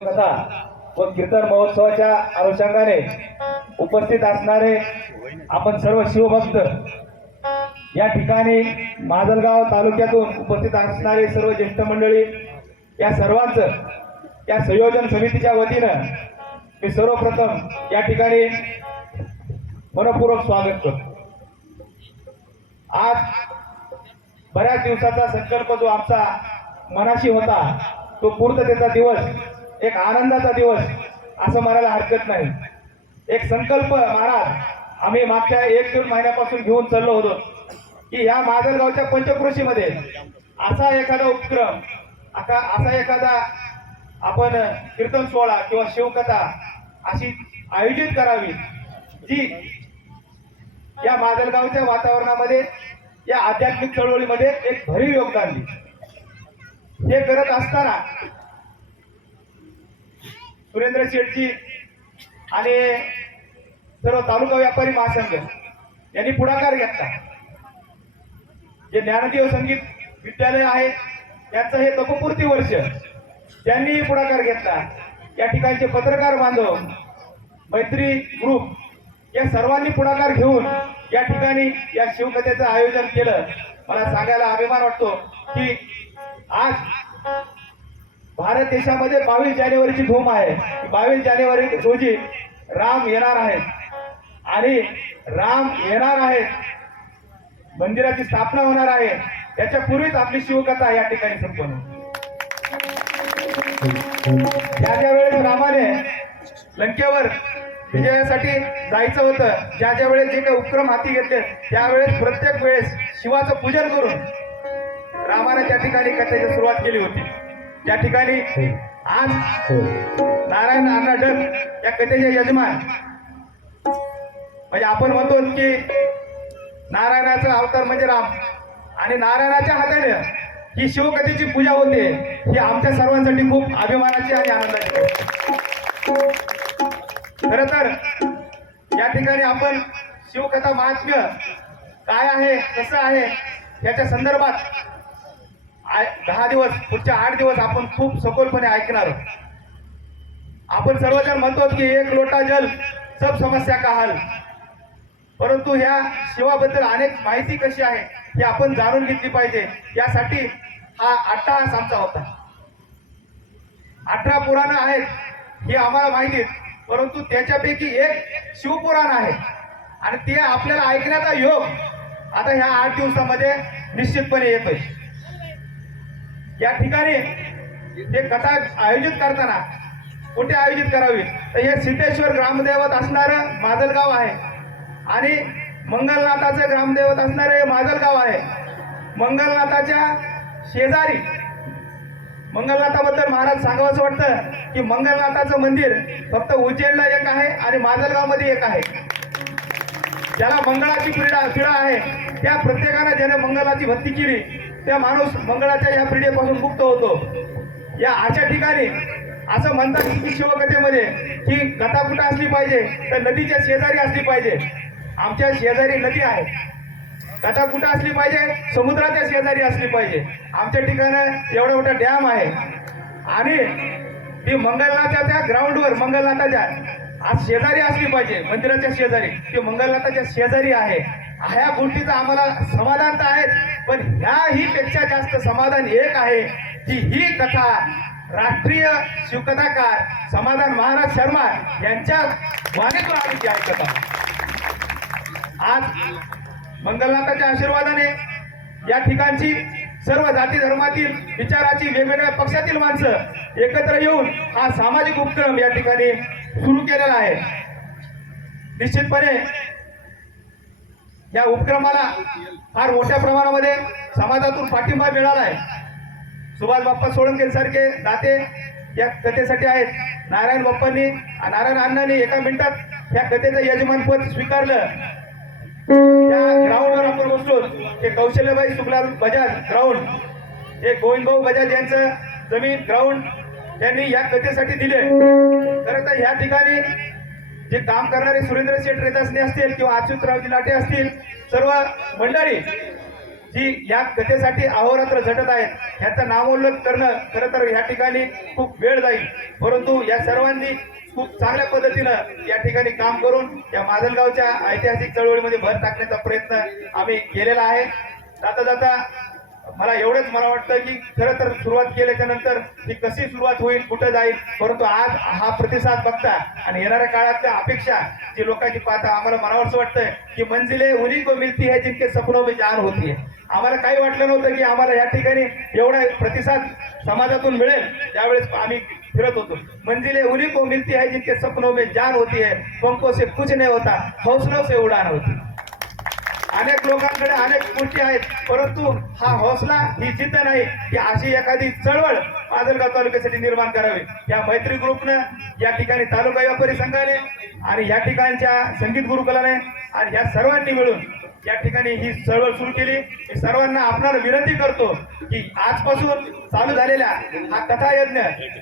कथा व कीर्तन महोत्सवाच्या अनुषंगाने उपस्थित असणारे आपण सर्व शिवभक्त या ठिकाणी माजलगाव तालुक्यातून उपस्थित असणारे सर्व ज्येष्ठ मंडळी या सर्वांचं या संयोजन समितीच्या वतीनं मी सर्वप्रथम या ठिकाणी मनपूर्वक स्वागत करतो. आज बऱ्याच दिवसाचा संकल्प जो आमचा मनाशी होता तो पूर्ततेचा दिवस एक आनंदाचा दिवस असं म्हणायला हरकत नाही. एक संकल्प महाराज आम्ही मागच्या एक दोन महिन्यापासून घेऊन चाललो होतो की या माजलगावच्या पंचक्रोशीमध्ये असा एखादा उपक्रम आता असा एखादा आपण कीर्तन सोहळा किंवा शिवकथा अशी आयोजित करावी जी या माजलगावच्या वातावरणामध्ये या आध्यात्मिक चळवळीमध्ये एक भरीव योगदान दिले हे करत असताना सुरेंद्र शेठजी आणि सर्व तालुका व्यापारी महासंघ यांनी पुढाकार घेतला. जे ज्ञानदेव संगीत विद्यालय आहे त्यांचं हे तपपूर्ती वर्ष त्यांनीही पुढाकार घेतला. या ठिकाणचे पत्रकार बांधव मैत्री ग्रुप या सर्वांनी पुढाकार घेऊन या ठिकाणी या शिवकथेचं आयोजन केलं. मला सांगायला अभिमान वाटतो की आज भारत देशामध्ये बावीस जानेवारीची धूम आहे. बावीस जानेवारी रोजी राम येणार आहेत. आणि राम येणार आहेत. मंदिराची स्थापना होणार आहे. त्याच्या पूर्वीच आपली शिवकथा या ठिकाणी संपन्न ज्या ज्या वेळेस रामाने लंकेवर विजयासाठी जायचं होतं ज्या ज्या वेळेस जे काही उपक्रम हाती घेतले त्यावेळेस प्रत्येक वेळेस शिवाचं पूजन करून रामाने त्या ठिकाणी कथेची सुरुवात केली होती. त्या ठिकाणी आज नारायण अण्णा डग या कथेचे यजमान. म्हणजे आपण म्हणतो की नारायणाचा अवतार म्हणजे राम. आणि नारायणाच्या हाताने ही शिवकथेची पूजा होते ही आमच्या सर्वांसाठी खूप अभिमानाची आणि आनंदाची खर तर या ठिकाणी आपण शिवकथा महात्म्य काय आहे कसं आहे याच्या संदर्भात दहा दिवस पुढच्या आठ दिवस आपण खूप सखोलपणे ऐकणार. आपण सर्वजण म्हणतो की एक लोटा जल सब समस्या का हल? परंतु ह्या शिवाबद्दल अनेक माहिती कशी आहे हे आपण जाणून घेतली पाहिजे. यासाठी हा अट्टाहास आमचा होता. अठरा पुराणं आहेत हे आम्हाला माहिती परंतु त्याच्यापैकी एक शिवपुराण आहे. आणि ते आपल्याला ऐकण्याचा योग आता ह्या आठ दिवसामध्ये निश्चितपणे येतोय. या ठिकाणी जे कथा आयोजित करताना कुठे आयोजित करावी? तर हे सिद्धेश्वर ग्रामदैवत असणारं माजलगाव आहे. आणि मंगलनाथाचं ग्रामदैवत असणारं हे माजलगाव आहे. मंगलनाथाच्या शेजारी मंगलनाथाबद्दल महाराज सांगावंसं वाटतं की मंगलनाथाचं मंदिर फक्त उज्जैनला एक आहे आणि माजलगावमध्ये एक आहे. ज्याला मंगळाची क्रीडा क्रीडा आहे त्या प्रत्येकानं ज्याने मंगलाची भक्ती केली त्या माणूस मंगळाच्या या पिढीपासून मुक्त होतो. या अशा ठिकाणी असं म्हणतात की शिवकथेमध्ये की कथा कुठं असली पाहिजे तर नदीच्या शेजारी असली पाहिजे. आमच्या शेजारी नदी आहे. कथा कुठं असली पाहिजे समुद्राच्या शेजारी असली पाहिजे. आमच्या ठिकाणी एवढा मोठा डॅम आहे. आणि ती मंगलनाथाच्या त्या ग्राउंडवर मंगलनाथाच्या आज शेजारी असली पाहिजे मंदिराच्या शेजारी. ती मंगलनाथाच्या शेजारी आहे. ह्या गोष्टीचं आम्हाला समाधान तर आहे. ह्याही जास्त समाधान एक आहे की ही कथा राष्ट्रीय शिवकथाकार समाधान महाराज शर्मा यांच्या वाणीतून आम्ही ती ऐकत आहोत आज मंगलनाथाच्या आशीर्वादाने या ठिकाणची सर्व जाती धर्मातील विचाराची वेगवेगळ्या पक्षातील माणसं एकत्र येऊन हा सामाजिक उपक्रम या ठिकाणी सुरू केलेला आहे. निश्चितपणे या उपक्रमाला फार मोठ्या प्रमाणामध्ये समाजातून पाठिंबा मिळाला आहे. सुभाष बाप्पा सोळंकेसारखे दाते या कथेसाठी आहेत. नारायण बाप्पांनी नारायण अण्णांनी एका मिनिटात या कथेचं यजमानपद स्वीकारलं. त्या ग्राउंडवर आपण बसलो. हे कौशल्यबाई सुखलाल बजाज ग्राउंड. हे गोविंदभाऊ बजाज यांचं जमीन ग्राउंड त्यांनी या कथेसाठी दिले खरं तर ह्या ठिकाणी जे काम करणारे सुरेंद्र शेठ रेदासने असतील किंवा अच्युतरावजी लाटे असतील सर्व मंडळी जी या कथेसाठी अहोरात्र झटत आहेत ह्याचा नामोल्लेख करणं खरं तर या ठिकाणी खूप वेळ जाईल. परंतु या सर्वांनी खूप चांगल्या पद्धतीनं या ठिकाणी काम करून या माजलगावच्या ऐतिहासिक चळवळीमध्ये भर टाकण्याचा प्रयत्न आम्ही केलेला आहे. जाता जाता मला एवढंच मला वाटतं की खरं तर सुरुवात केल्याच्यानंतर ती कशी सुरुवात होईल कुठं जाईल परंतु आज हा प्रतिसाद बघता आणि येणाऱ्या काळातल्या अपेक्षा जी लोकांची पाहता आम्हाला मनावरच वाटतंय की मंजिले उन्हीं को मिळती है जिनके सपनों में जान होती है. आम्हाला काही वाटलं नव्हतं की आम्हाला या ठिकाणी एवढा प्रतिसाद समाजातून मिळेल त्यावेळेस आम्ही फिरत होतो. मंजिले उन्हीं को मिलती है जिनके सपनों में जान होती है. पंखों से कुछ नहीं होता हौसलों से उड़ान होती अनेक लोकांकडे अनेक गोष्टी आहेत परंतु हा हौसला ही जिद्द नाही की अशी एखादी चळवळ माजलगाव तालुक्यासाठी निर्माण करावी. या मैत्री ग्रुपनं या ठिकाणी तालुका व्यापारी संघाने आणि या ठिकाणच्या संगीत गुरुकुलाने आणि या सर्वांनी मिळून या ठिकाणी ही चळवळ सुरू केली. मी सर्वांना आपणाला विनंती करतो की आजपासून चालू झालेल्या हा कथा यज्ञ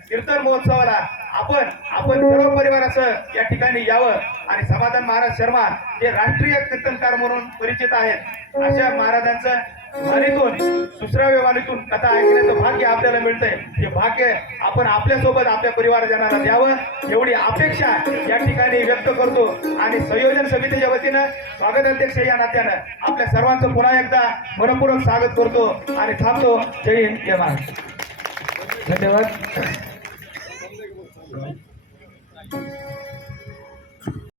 कीर्तन महोत्सवाला आपण आपण सर्व परिवारासह या ठिकाणी यावं आणि समाधान महाराज शर्मा हे राष्ट्रीय कीर्तनकार म्हणून परिचित आहेत. अशा महाराजांचं वाणीतून दुसऱ्या व्यवहारीतून कथा ऐकण्याचं भाग्य आपल्याला मिळतंय. हे भाग्य आपण आपल्यासोबत आपल्या परिवारजनाला द्यावं एवढी अपेक्षा या ठिकाणी व्यक्त करतो. आणि संयोजन समितीच्या वतीनं स्वागत अध्यक्ष या नात्यानं आपल्या सर्वांचं पुन्हा एकदा मनपूर्वक स्वागत करतो आणि थांबतो. जय हिंद जय महाराज धन्यवाद.